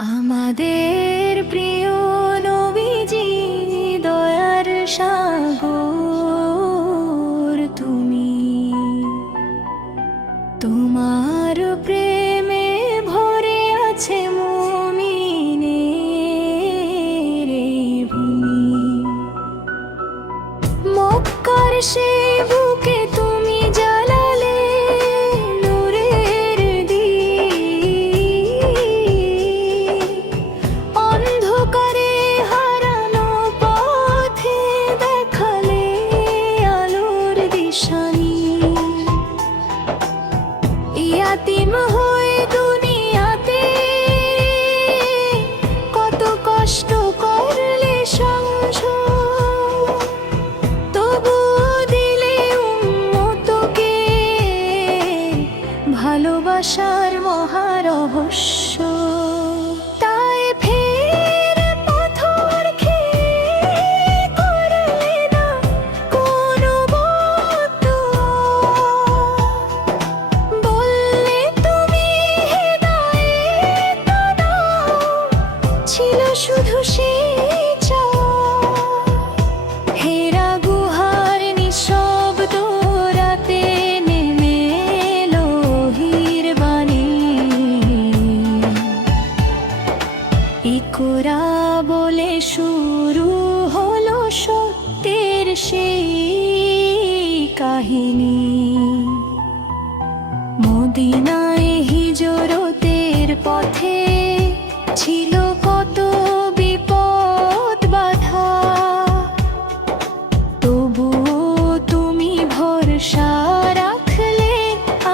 আমাদের প্রিয় নবীজি দয়ার সাগর তুমি, তোমার প্রেমে ভরে আছে মুমিনের এই ভূমি। মক্কার সেই বুকে তুমি জ্বালালে নূরের দীপ, অন্ধকারে হারানো পথে দেখালে আলোর দিশানি। ইয়াতিম হয়ে দুনিয়াতে কত কষ্ট করলে সংসার, তবুও দিলে উম্মতকে ভালোবাসার মহারহস্য। তাই ফের পাথর খেয়ে করলে না কোনো বদদুয়া, বললে তুমি হেদায়েত দাও, ছিল শুধু সেই চাওয়া। হেরা গুহার নিঃশব্দ রাতে নেমে এলো ওহির বাণী। ইকরা বলে শুরু হলো সত্যের সেই কাহিনী। মদিনায় হিজরতের পথে ছিল কত বিপদ বাধা, তবুও তুমি ভরসা রাখলে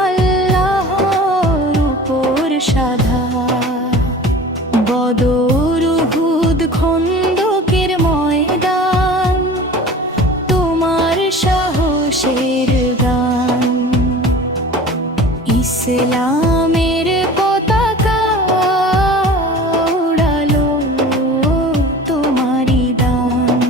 আল্লাহর উপর সাধা। বদর উহুদ খন্দকের ময়দান তোমার সাহসের গান। ইসলামের পতাকা উড়ালো তোমারই দান।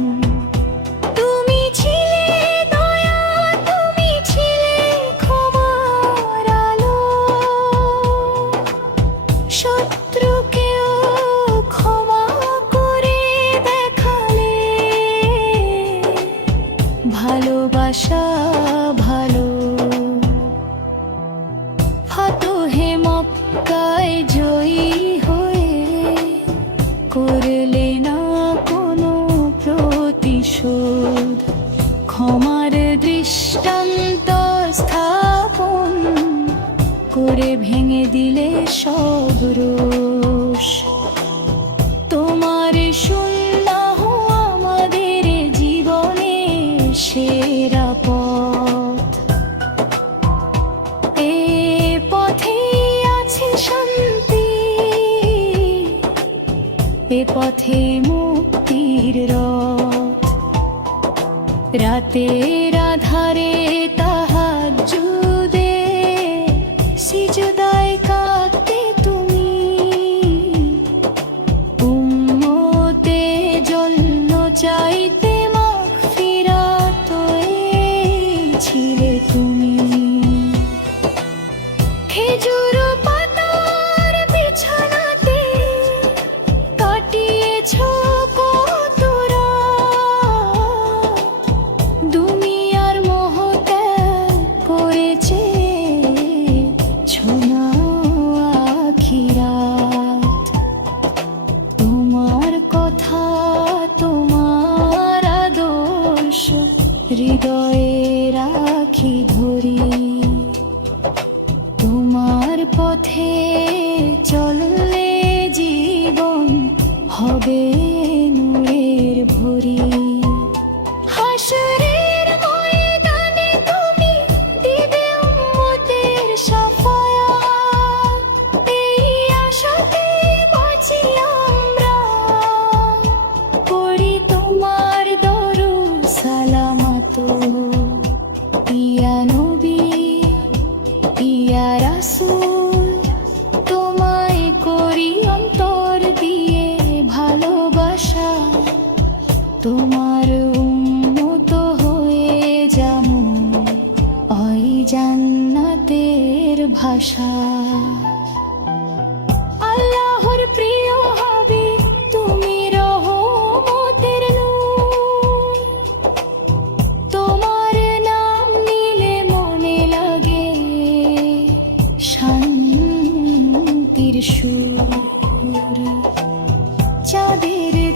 তুমি ছিলে দয়া, তুমি ছিলে ক্ষমার আলো, শত্রুকেও ক্ষমা করে দেখালে ভালোবাসা ভালো। ফাতহে মক্কায় জয়ী হয়ে করলে না কোনো প্রতিশোধ, ক্ষমার দৃষ্টান্ত স্থাপন করে ভেঙে দিলে সব রোষ। তোমার সুন্নাহ আমাদের জীবনে সেরা পথ, এ পথে আছে শান্তি, এ পথে মুক্তির রথ। রাতের আধারে তাহাজ্জুদে সিজদায় কাঁদতে তুমি, উম্মতের জন্য চাইতে মাগফিরাত ছিলে তুমি। খেজুর পাতার বিছানাতে কাটিয়েছ কত রাত, দুনিয়ার মোহ ত্যাগ করেছে ছোনা আখিরাত। তোমার কথা তোমার আদর্শ হৃদয়ে রাখি ধরি, তোমার পথে চললে জীবন হবে নূরের ভরি। হাসরের ময়দানে তুমি দিবে উম্মতের শাফায়াত, এই আশাতে বাঁচি আমরা, পড়ি তোমার দরুদ সালামত। ইয়া নবী ইয়া রাসূল, তোমায় করি অন্তর দিয়ে ভালোবাসা, তোমার উম্মত হয়ে যাবো ওই জান্নাতের ভাষা। আল্লাহর প্রিয়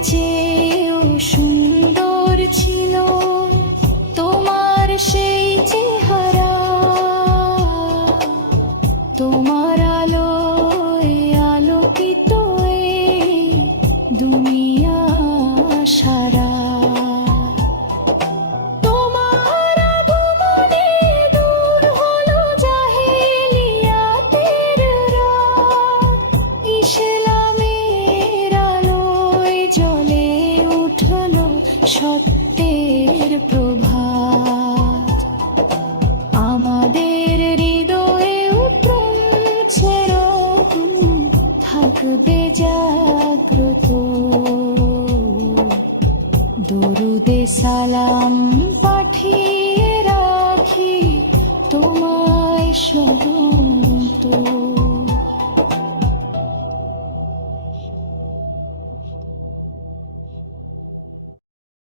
চেয়েও সুন্দর ছিল তোমার সেই চেহারা। তোমার আলোয় আলোকিত এই দুনিয়া সারা। তোমার আগমনে দূর হলো জাহেলিয়াতের রাত, ইসলামের আলোয় জ্বলে উঠলো সত্যের প্রভাত। আমাদের হৃদয়ে উঠছে রকম থাকবে জাগ্রত। দরুদে সালাম পাঠিয়ে রাখি তোমায় স্মরণ তো।